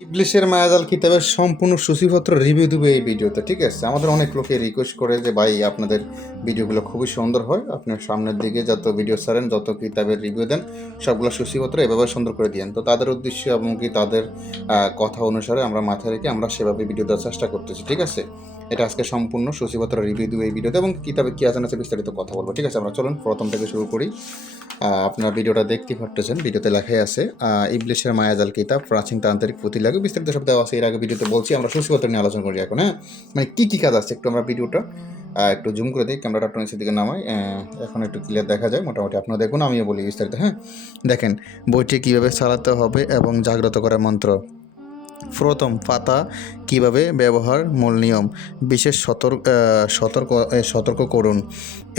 ইবলিশের মায়াজাল কিতাবের সম্পূর্ণ সূচিপত্র রিভিউ দেবে এই ভিডিওতে। ঠিক আছে, আমাদের অনেক লোকে রিকোয়েস্ট করে যে ভাই আপনাদের ভিডিওগুলো খুবই সুন্দর হয়, আপনার সামনের দিকে যত ভিডিও ছাড়েন, যত কিতাবের রিভিউ দেন, সবগুলো সূচিপত্র এভাবে সুন্দর করে দিয়েন। তো তাদের উদ্দেশ্য এবং কি তাদের কথা অনুসারে আমরা মাথায় রেখে আমরা সেভাবে ভিডিও দেওয়ার চেষ্টা করতেছি। ঠিক আছে, এটা আজকে সম্পূর্ণ সূচিপত্র রিভিউ দেবো এই ভিডিওতে, এবং কিতাবে কী আছে না আছে বিস্তারিত কথা বলবো। ঠিক আছে, আমরা চলুন প্রথম থেকে শুরু করি। আপনার ভিডিওটা দেখতে পারতেছেন, ভিডিওতে লেখাই আছে ইবলিশের মায়াজাল কিতাব, প্রাচীন তান্ত্রিক পুঁথি লাগে, বিস্তারিত সব দেওয়া আছে। এর আগে ভিডিওতে বলছি, আমরা সূচিপত্র নিয়ে আলোচনা করি এখন। হ্যাঁ, মানে কী কী কাজ আছে একটু আমরা ভিডিওটা একটু জুম করে দিই, ক্যামেরাটা একটু নিচের দিকে নামাই, এখন একটু ক্লিয়ার দেখা যায় মোটামুটি। আপনারা দেখুন, আমিও বলি বিস্তারিত। হ্যাঁ, দেখেন বইটি কীভাবে চালাতে হবে এবং জাগ্রত করার মন্ত্র। প্রথম পাতা কিভাবে ব্যবহার, মূল নিয়ম, বিশেষ সতর্ক করুন।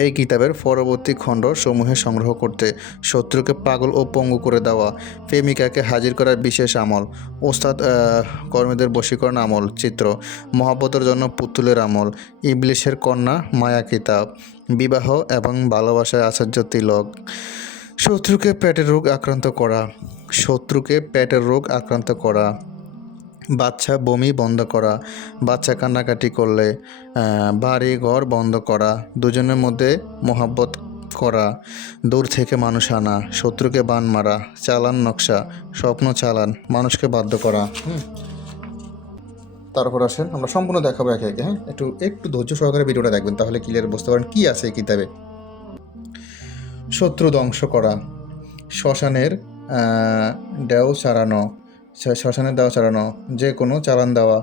এই কিতাবের পরবর্তী খণ্ড সমূহে সংগ্রহ করতে শত্রুকে পাগল ও পঙ্গু করে দেওয়া, প্রেমিকাকে হাজির করার বিশেষ আমল, ওস্তাদ কর্মীদের বশীকরণ আমল, চিত্র, মহাব্বতের জন্য পুতুলের আমল, ইবলিশের কন্যা মায়া কিতাব, বিবাহ এবং ভালোবাসায় আচার্য তিলক, শত্রুকে পেটের রোগ আক্রান্ত করা, বাচ্চা বমি বন্ধ করা, বাচ্চা কান্নাকাটি করলে বাড়ি ঘর বন্ধ করা, দুজনের মধ্যে মহাব্বত করা, দূর থেকে মানুষ আনা, শত্রুকে বান মারা, চালান নকশা, স্বপ্ন চালান, মানুষকে বাধ্য করা। তারপর আসেন আমরা সম্পূর্ণ দেখাবো একে একে। হ্যাঁ, একটু একটু ধৈর্য সহকারে ভিডিওটা দেখবেন, তাহলে ক্লিয়ার বুঝতে পারেন কী আছে এই কিতাবে। শত্রু ধ্বংস করা, শ্মশানের দেও চালানো, যে কোনো চালান দেওয়া,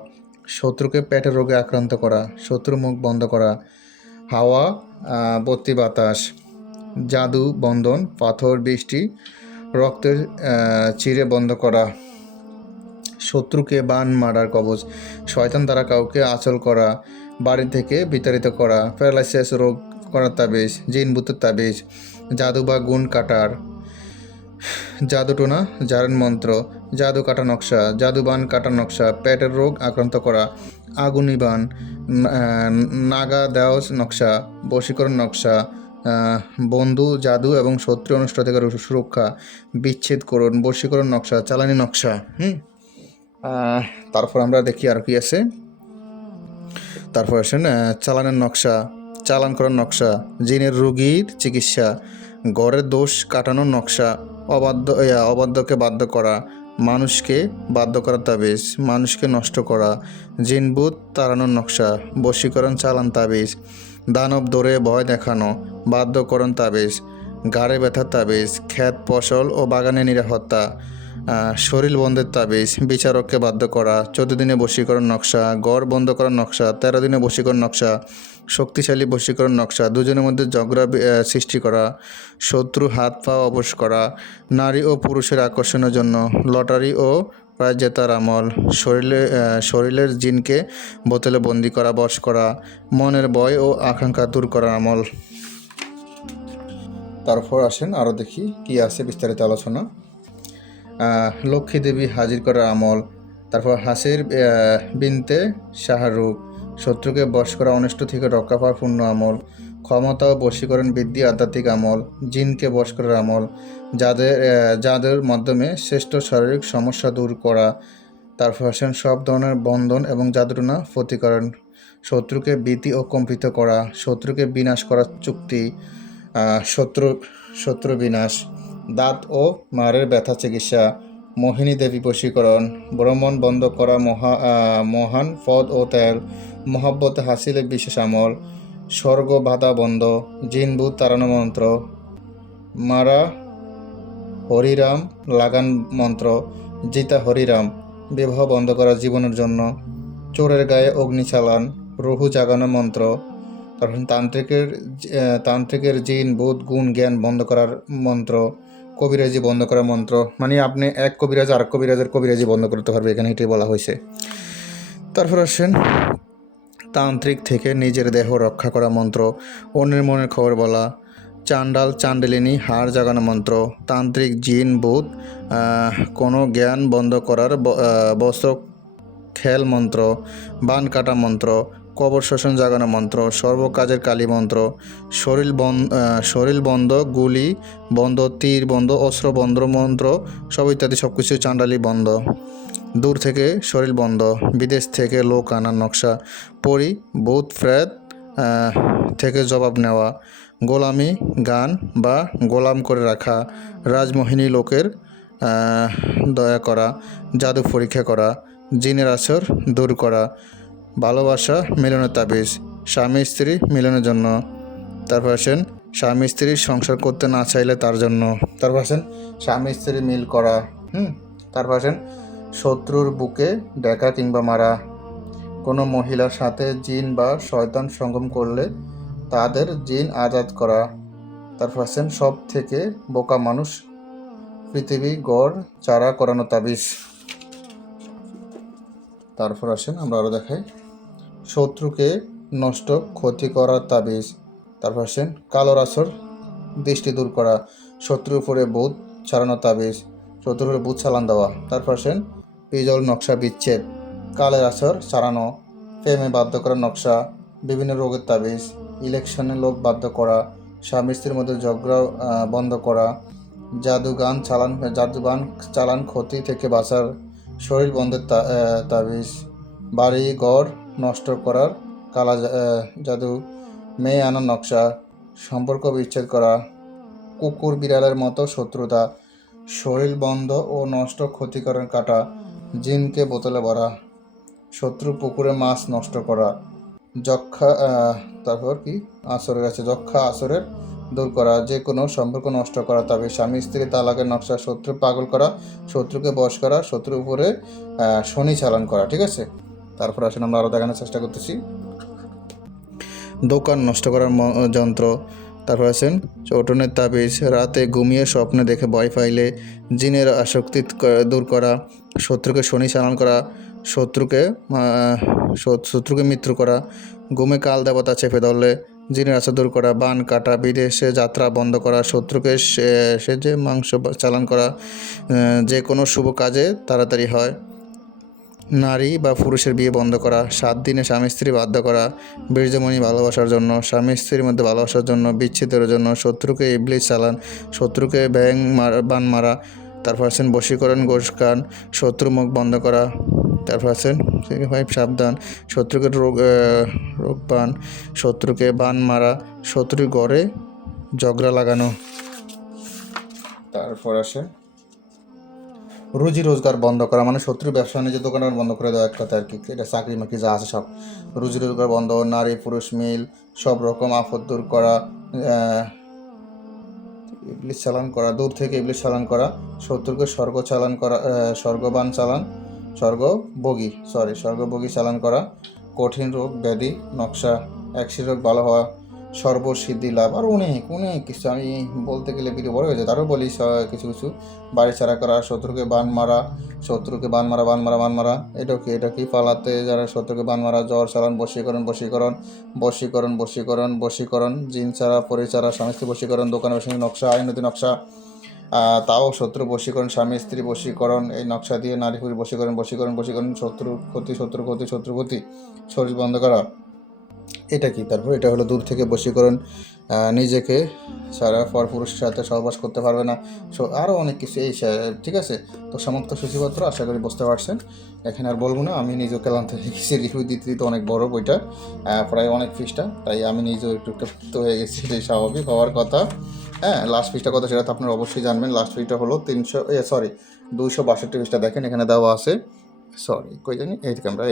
শত্রুকে পেটের রোগে আক্রান্ত করা, শত্রু মুখ বন্ধ করা, হাওয়া বত্তি বাতাস, জাদু বন্ধন, পাথর বৃষ্টি, রক্তের চিরে বন্ধ করা, শত্রুকে বান মারার কবচ, শয়তান দ্বারা কাউকে আঁচল করা, বাড়ি থেকে বিতাড়িত করা, প্যারালাইসিস রোগ করার তাবিজ, জিন ভূতের তাবিজ, জাদু বা গুণ কাটার, জাদুটোনা জারেন মন্ত্র, জাদু কাটা নকশা, জাদুবান কাটা নকশা, পেটের রোগ আক্রান্ত করা, আগুনিবান, নাগা দেওয়া নকশা, বশীকরণ নকশা, বন্ধু জাদু এবং শত্রু অনুষ্ঠ থেকে সুরক্ষা, বিচ্ছেদ করুন, বশীকরণ নকশা, চালানি নকশা। তারপর আমরা দেখি আর কি আছে। তারপর আসেন চালানের নকশা, চালান করার নকশা, জিনের রোগীর চিকিৎসা, গড়ের দোষ কাটানোর নকশা, অবাধ্যকে বাধ্য করা, মানুষকে বাধ্য করার তাবিজ, মানুষকে নষ্ট করা, জিনভূত তাড়ানোর নকশা, বশীকরণ চালান তাবিজ, দানব দৌড়ে ভয় দেখানো, বাধ্যকরণ তাবিজ, গাড়ে ব্যথার তাবিজ, ক্ষেত ফসল ও বাগানে নিরাপত্তা, শরীর বন্ধের তাবিজ, বিচারককে বাধ্য করা, 14 দিনে বশীকরণ নকশা, গড় বন্ধ করার নকশা, 13 দিনে বশীকরণ নকশা, শক্তিশালী বশীকরণ নকশা, দুজনের মধ্যে ঝগড়া সৃষ্টি করা, শত্রু হাত পা অবশ করা, নারী ও পুরুষের আকর্ষণের জন্য, লটারি ও প্রায় জেতার আমল, শরীরের জিনকে বোতলে বন্দি করা, বশ করা, মনের ভয় ও আকাঙ্ক্ষা দূর করার আমল। তারপর আসেন আরও দেখি কি আছে বিস্তারিত আলোচনা। লক্ষ্মী দেবী হাজির করার আমল, তারপর হাসির বিনতে শাহরুখ, শত্রুকে বশ করা, অনিষ্ট থেকে রক্ষা পাওয়ার পূর্ণ আমল, ক্ষমতা ও বশীকরণ বৃদ্ধি আধ্যাত্মিক আমল, জিনকে বশ করার আমল, যাদের মাধ্যমে শ্রেষ্ঠ শারীরিক সমস্যা দূর করা। তারপর আসেন সব ধরনের বন্ধন এবং জাদুটনা প্রতিকরণ, শত্রুকে ভীতি ও কম্পিত করা, শত্রুকে বিনাশ করার চুক্তি, শত্রু বিনাশ, দাঁত ও মারের ব্যথা চিকিৎসা, মোহিনী দেবী বশীকরণ, ভ্রমণ বন্ধ করা, মহান পদ ও তেল, মহাব্বত হাসিলের বিশেষ আমল, স্বর্গ বাধা বন্ধ, জিনভূত তাড়ানো মন্ত্র, মারা হরিরাম লাগান মন্ত্র, জিতা হরিরাম, বিবাহ বন্ধ করা জীবনের জন্য, চোরের গায়ে অগ্নি চালান, রুহু জাগানো মন্ত্র, তখন তান্ত্রিকের জিন ভূত গুণ জ্ঞান বন্ধ করার মন্ত্র, কবিরাজি বন্ধ করার মন্ত্র, মানে আপনি এক কবিরাজ আর কবিরাজের কবিরাজি বন্ধ করতে পারবে, এখানে এটাই বলা হয়েছে। তারপর আসেন তান্ত্রিক থেকে নিজের দেহ রক্ষা করা মন্ত্র, অন্যের মনের খবর বলা, চান্ডাল চান্ডালিনী হাড় জাগানো মন্ত্র, তান্ত্রিক জিন ভূত কোনো জ্ঞান বন্ধ করার বস্ত্র খেল মন্ত্র, বান কাটা মন্ত্র, কবর শোষণ জাগানো মন্ত্র, সর্বকাজের কালী মন্ত্র, শরীর বন্ধ, গুলি বন্ধ, তীর বন্ধ, অস্ত্র বন্ধ মন্ত্র, সব ইত্যাদি সব কিছু চান্ডালি বন্ধ। দূর থেকে শরীর বন্ধ, বিদেশ থেকে লোক আনার নকশা, পরি ভূত প্রেত থেকে জবাব নেওয়া, গোলামি গান বা গোলাম করে রাখা, রাজমোহিনী লোকের দয়া করা, জাদু পরীক্ষা করা, জিনের আসর দূর করা, ভালোবাসা মিলনের তাবিজ, স্বামী স্ত্রী মিলনের জন্য। তারপর আসেন স্বামী স্ত্রী সংসার করতে না চাইলে তার জন্য। তারপর আসেন স্বামী স্ত্রী মিল করা। তারপর আসেন শত্রুর বুকে ডেকা কিংবা মারা, কোনো মহিলার সাথে জিন বা শয়তান সঙ্গম করলে তাদের জিন আজাদ করা। তারপর আসেন সব থেকে বোকা মানুষ পৃথিবী গড় চারা করানো তাবিজ। তারপর আসেন আমরা আরও দেখাই শত্রুকে নষ্ট ক্ষতি করার তাবিজ। তারপর আসেন কালোর আসর দৃষ্টি দূর করা, শত্রুর উপরে ভূত ছাড়ানো তাবিজ, শত্রুর উপরে ভূত চালান দেওয়া। তারপর আসেন পিজল নকশা বিচ্ছেদ, কালের আসর ছাড়ানো, প্রেমে বাধ্য করার নকশা, বিভিন্ন রোগের তাবিজ, ইলেকশনে লোক বাধ্য করা, স্বামী স্ত্রীর মধ্যে ঝগড়া বন্ধ করা, জাদুবান চালান ক্ষতি থেকে বাঁচার, শরীর বন্ধের তাবিজ, বাড়ি ঘর নষ্ট করার কালা জাদু, মেয়ে আনার নকশা, সম্পর্ক বিচ্ছেদ করা, কুকুর বিড়ালের মতো শত্রুতা, শরীর বন্ধ ও নষ্ট ক্ষতিকরণ কাটা, জিনকে বোতলে ভরা, শত্রু পুকুরে মাছ নষ্ট করা, যক্ষা তারপর কি আসরের আছে যক্ষা আসরের দূর করা, যে কোনো সম্পর্ক নষ্ট করা, তবে স্বামী স্ত্রী তালাকের নকশা, শত্রু পাগল করা, শত্রুকে বশ করা, শত্রুর উপরে শনি চালান করা। ঠিক আছে, তারপর আসেন আমরা আরও দেখানোর চেষ্টা করতেছি দোকান নষ্ট করার যন্ত্র। তারপর আছেন চৌটনের তাবিজ, রাতে ঘুমিয়ে স্বপ্নে দেখে ভয় পাইলে জিনের আসক্তি দূর করা, শত্রুকে শনি চালান করা, শত্রুকে মৃত্যু করা, ঘুমে কাল দেবতা চেপে ধরলে জিনের আসর দূর করা, বান কাটা, বিদেশে যাত্রা বন্ধ করা, শত্রুকে সেজে মাংস চালান করা, যে কোনো শুভ কাজে তাড়াতাড়ি হয়, নারী বা পুরুষের বিয়ে বন্ধ করা, 7 দিনে স্বামী স্ত্রী বাধ্য করা, বীর্যমণি ভালোবাসার জন্য, স্বামী স্ত্রীর মধ্যে ভালোবাসার জন্য, বিচ্ছেদের জন্য, শত্রুকে ইবলিস চালান, শত্রুকে বান মারা। তারপর আছেন বশীকরণ গোশকান, শত্রু মুখ বন্ধ করা। তারপর আছেন 5 সাবধান, শত্রুকে রোগবান, শত্রুকে বান মারা, শত্রুর ঘরে ঝগড়া লাগানো। তারপর আসে রুজি রোজগার বন্ধ করা, মানে শত্রুর ব্যবসা নিজের দোকানে বন্ধ করে দেওয়া, এক কথা আর কি। এটা চাকরি মাকরি যা আছে সব রুজি রোজগার বন্ধ, নারী পুরুষ মিল, সব রকম আফত দূর করা, ইবলিশ চালান করা, দূর থেকে ইবলিশ চালান করা, শত্রুকে স্বর্গবগী চালান করা, কঠিন রোগ ব্যাধি নকশা, একশি রোগ ভালো হওয়া, সর্বসিদ্ধি লাভ, আর অনেক অনেক কিছু। আমি বলতে গেলে ভিডিও বড় হয়ে যায়, তারও বলি কিছু কিছু। বাড়ি ছাড়া করা, শত্রুকে বান মারা, এটা কি পালাতে যারা শত্রুকে বান মারা, জ্বর চালান, বশীকরণ, জিন ছাড়া পরিচারা, স্বামী স্ত্রী বশীকরণ, দোকানে বসে নকশা, আইনতি নকশা, তাও শত্রু বশীকরণ, স্বামী স্ত্রী বশীকরণ, এই নকশা দিয়ে নারী পুরুষ বশীকরণ, শত্রু ক্ষতি, শরীর বন্ধ করা। এটা কি? তারপর এটা হলো দূর থেকে বশীকরণ, নিজেকে সারা পুরুষের সাথে সহবাস করতে পারবে না, আরও অনেক কিছু এই। ঠিক আছে, তো সমস্ত সূচিপত্র আশা করি বুঝতে পারছেন। এখানে আর বলবো না, আমি নিজেও ক্লান্ত হয়ে গেছি, রিভিউ দিতে দিতে অনেক বড় বইটা, প্রায় অনেক পৃষ্ঠা, তাই আমি নিজেও একটু ক্লান্ত হয়ে গেছি, এটাই স্বাভাবিক হওয়ার কথা। হ্যাঁ, লাস্ট পৃষ্ঠা কথা সেটা তো আপনারা অবশ্যই জানবেন। লাস্ট পৃষ্ঠা হলো 262 পৃষ্ঠা, দেখেন এখানে দেওয়া আছে, এই থেকে আমরা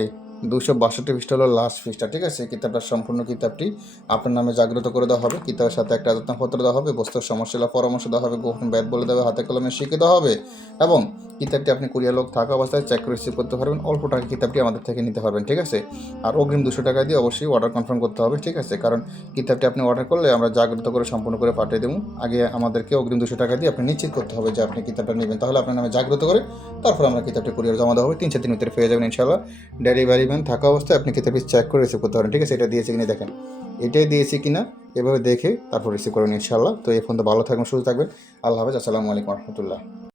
262 পৃষ্ঠা হলো লাস্ট পৃষ্ঠা। ঠিক আছে, কিতাবটা সম্পূর্ণ কিতাবটি আপনার নামে জাগ্রত করে দেওয়া হবে, কিতাবের সাথে একটা আলোচনাপত্র দেওয়া হবে, বস্তুর সমস্যা পরামর্শ দেওয়া হবে, গোপন ব্যাদ বলে দেওয়া হবে, হাতে কলমে শিখে দেওয়া হবে, এবং কিতাবটি আপনি কুরিয়ার লোক থাকা অবস্থায় চেক করে রিসিভ করতে পারবেন। অল্প টাকা কিতাবটি আমাদের থেকে নিতে পারবেন। ঠিক আছে, আর অগ্রিম 200 টাকা দিয়ে অবশ্যই অর্ডার কনফার্ম করতে হবে। ঠিক আছে, কারণ কিতাবটি আপনি অর্ডার করলে আমরা জাগ্রত করে সম্পূর্ণ করে পাঠিয়ে দেবো। আগে আমাদেরকে অগ্রিম 200 টাকা দিয়ে আপনি নিশ্চিত করতে হবে যে আপনি কিতাবটা নেবেন, তাহলে আপনার নামে জাগ্রত করে তারপর আমরা কিতাবটি কুরিয়ার জমা দেওয়া হবে। 3-4 দিনের ভিতরে পেয়ে যাবেন ইনশাআল্লাহ। ডেলিভারি ম্যান থাকা অবস্থায় আপনি কিতাবটি চেক করে রিসিভ করতে পারেন। ঠিক আছে, এটা দিয়েছে কিনা দেখেন, এটাই দিয়েছি কিনা এভাবে দেখে তারপর রিসিভ করবেন ইনশাআল্লাহ। তো এই ফোন তো ভালো থাকবেন, সুস্থ থাকবেন। আল্লাহ হাফেজ, আসসালামু আলাইকুম রহমতুল্লাহ।